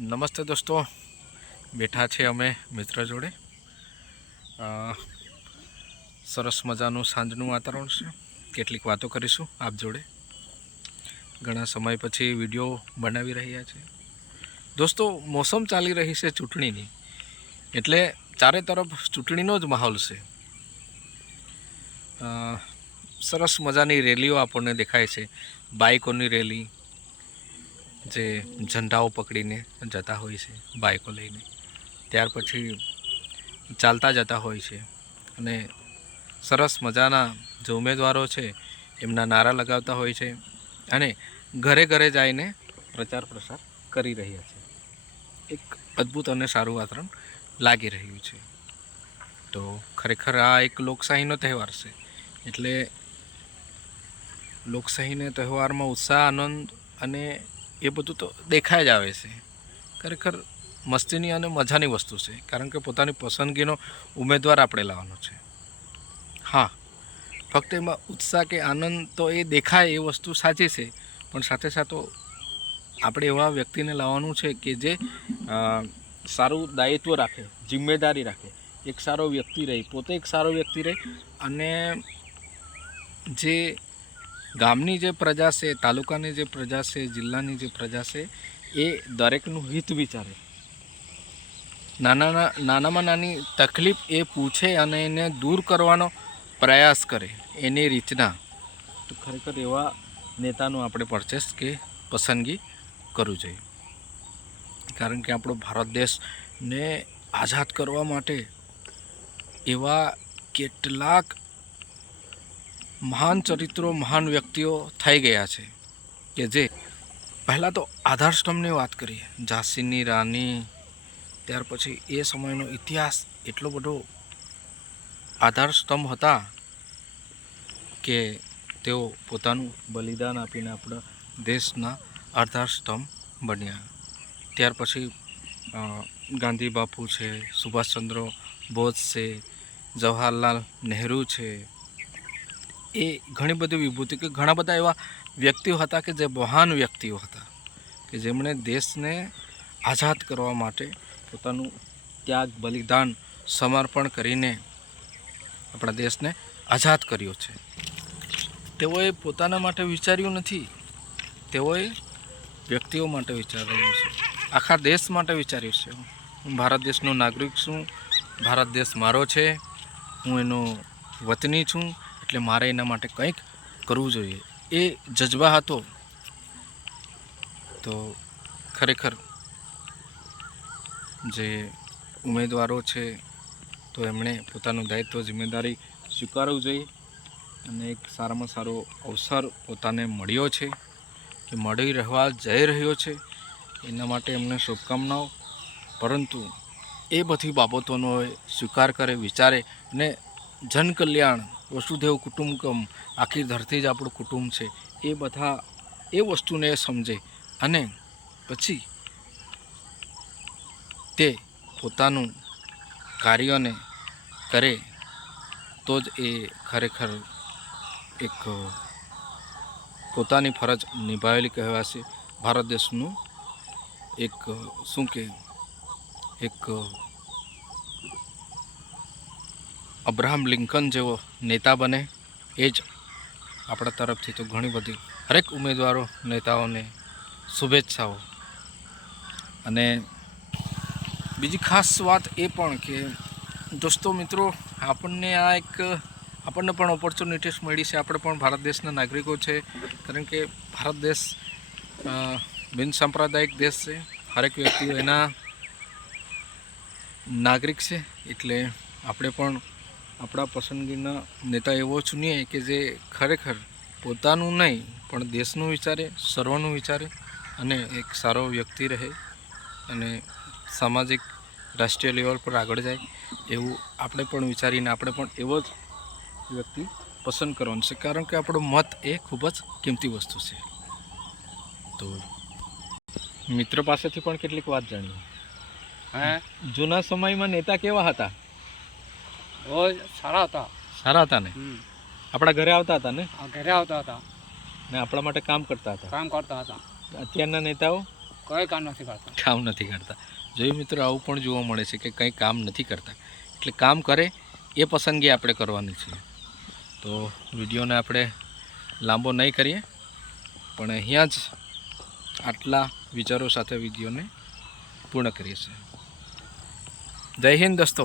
નમસ્તે દોસ્તો, બેઠા છે અમે મિત્ર જોડે. સરસ મજાનું સાંજનું વાતાવરણ છે. કેટલીક વાતો કરીશું આપ જોડે. ઘણા સમય પછી વિડીયો બનાવી રહ્યા છે. દોસ્તો, મોસમ ચાલી રહી છે ચૂંટણીની, એટલે ચારે તરફ ચૂંટણીનો જ માહોલ છે. સરસ મજાની રેલીઓ આપણને દેખાય છે. બાઇકોની રેલી, જે ઝંડાઓ પકડીને જતા હોય છે બાઇકો લઈને, ત્યાર પછી ચાલતા જતા હોય છે અને સરસ મજાના જે ઉમેદવારો છે એમના નારા લગાવતા હોય છે અને ઘરે ઘરે જઈને પ્રચાર પ્રસાર કરી રહ્યા છે. એક અદ્ભુત અને સારું વાતાવરણ લાગી રહ્યું છે. તો ખરેખર આ એક લોકશાહીનો તહેવાર છે, એટલે લોકશાહીના તહેવારમાં ઉત્સાહ, આનંદ અને એ બધું તો દેખાય જ આવે છે. ખરેખર મસ્તીની અને મજાની વસ્તુ છે, કારણ કે પોતાની પસંદગીનો ઉમેદવાર આપણે લાવવાનો છે. હા, ફક્ત એમાં ઉત્સાહ કે આનંદ તો એ દેખાય એ વસ્તુ સાચી છે, પણ સાથે સાથે આપણે એવા વ્યક્તિને લાવવાનું છે કે જે સારું દાયિત્વ રાખે, જિમ્મેદારી રાખે, એક સારો વ્યક્તિ રહે, પોતે એક સારો વ્યક્તિ રહે અને જે ગામની જે પ્રજા છે, તાલુકાની જે પ્રજા છે, જિલ્લાની જે પ્રજા છે, એ દરેકનું હિત વિચારે. નાનામાં નાની તકલીફ એ પૂછે અને એને દૂર કરવાનો પ્રયાસ કરે એની રીતના. તો ખરેખર એવા નેતાનું આપણે પરચેસ કે પસંદગી કરવું જોઈએ, કારણ કે આપણો ભારત દેશને આઝાદ કરવા માટે એવા કેટલાક મહાન ચરિત્રો, મહાન વ્યક્તિઓ થઈ ગયા છે કે જે પહેલાં તો આધાર સ્તંભની વાત કરીએ, ઝાંસીની રાણી, ત્યાર પછી એ સમયનો ઇતિહાસ એટલો બધો આધાર સ્તંભ હતા કે તેઓ પોતાનું બલિદાન આપીને આપણા દેશના આધાર સ્તંભ બન્યા. ત્યાર પછી ગાંધી બાપુ છે, સુભાષચંદ્ર બોઝ છે, જવાહરલાલ નહેરુ છે. એ ઘણી બધી વિભૂતિ કે ઘણા બધા એવા વ્યક્તિઓ હતા કે જે મહાન વ્યક્તિઓ હતા કે જેમણે દેશને આઝાદ કરવા માટે પોતાનું ત્યાગ, બલિદાન, સમર્પણ કરીને આપણા દેશને આઝાદ કર્યો છે. તેઓએ પોતાના માટે વિચાર્યું નથી, તેઓએ વ્યક્તિઓ માટે વિચાર્યું છે, આખા દેશ માટે વિચાર્યું છે. હું ભારત દેશનો નાગરિક છું, ભારત દેશ મારો છે, હું એનો વતની છું, એટલે મારે એના માટે કંઈક કરવું જોઈએ, એ જજ્બા હતો. તો ખરેખર જે ઉમેદવારો છે તો એમણે પોતાનું દાયિત્વ, જિમ્મેદારી સ્વીકારવું જોઈએ અને એક સારામાં સારો અવસર પોતાને મળ્યો છે કે મળી રહેવા જઈ રહ્યો છે, એના માટે એમને શુભકામનાઓ. પરંતુ એ બધી બાબતોનો સ્વીકાર કરે, વિચારે અને જનકલ્યાણ, વસુધૈવ કુટુંબકમ, આખી ધરતી જ આપણું કુટુંબ છે, એ બધા એ વસ્તુને સમજે અને પછી તે પોતાનું કાર્યને કરે, તો જ એ ખરેખર એક પોતાની ફરજ નિભાવેલી કહેવાશે. ભારત દેશનું એક શું કે એક અબ્રાહમ લિંકન જેવો નેતા બને, એ જ આપણા તરફથી તો ઘણી બધી હરેક ઉમેદવારો, નેતાઓને શુભેચ્છાઓ. અને બીજી ખાસ વાત એ પણ કે દોસ્તો, મિત્રો, આપણને પણ ઓપોર્ચ્યુનિટીસ મળી છે. આપણે પણ ભારત દેશના નાગરિકો છે, કારણ કે ભારત દેશ બિન સાંપ્રદાયિક દેશ છે. હરેક વ્યક્તિઓ એના નાગરિક છે, એટલે આપણે પણ આપણા પસંદગીના નેતા એવો ચૂનીએ કે જે ખરેખર પોતાનું નહીં પણ દેશનું વિચારે, સર્વનું વિચારે અને એક સારો વ્યક્તિ રહે અને સામાજિક, રાષ્ટ્રીય લેવલ પર આગળ જાય, એવું આપણે પણ વિચારીને આપણે પણ એવો જ વ્યક્તિ પસંદ કરવાનો છે, કારણ કે આપણો મત એ ખૂબ જ કિંમતી વસ્તુ છે. તો મિત્ર પાસેથી પણ કેટલીક વાત જાણીએ. જૂના સમયમાં નેતા કેવા હતા? સારા હતા ને? આપણા ઘરે આવતા હતા ને? ઘરે આવતા હતા ને આપણા માટે કામ કરતા હતા. કામ કરતા હતા. અત્યારના નેતાઓ કોઈ કામ નથી કરતા. કામ નથી કરતા. જોયું મિત્રો, આવું પણ જોવા મળે છે કે કંઈ કામ નથી કરતા. એટલે કામ કરે એ પસંદગી આપણે કરવાની છે. તો વિડીયોને આપણે લાંબો નહીં કરીએ, પણ અહીંયા જ આટલા વિચારો સાથે વિડીયોને પૂર્ણ કરીએ છીએ. જય હિન્દ દોસ્તો.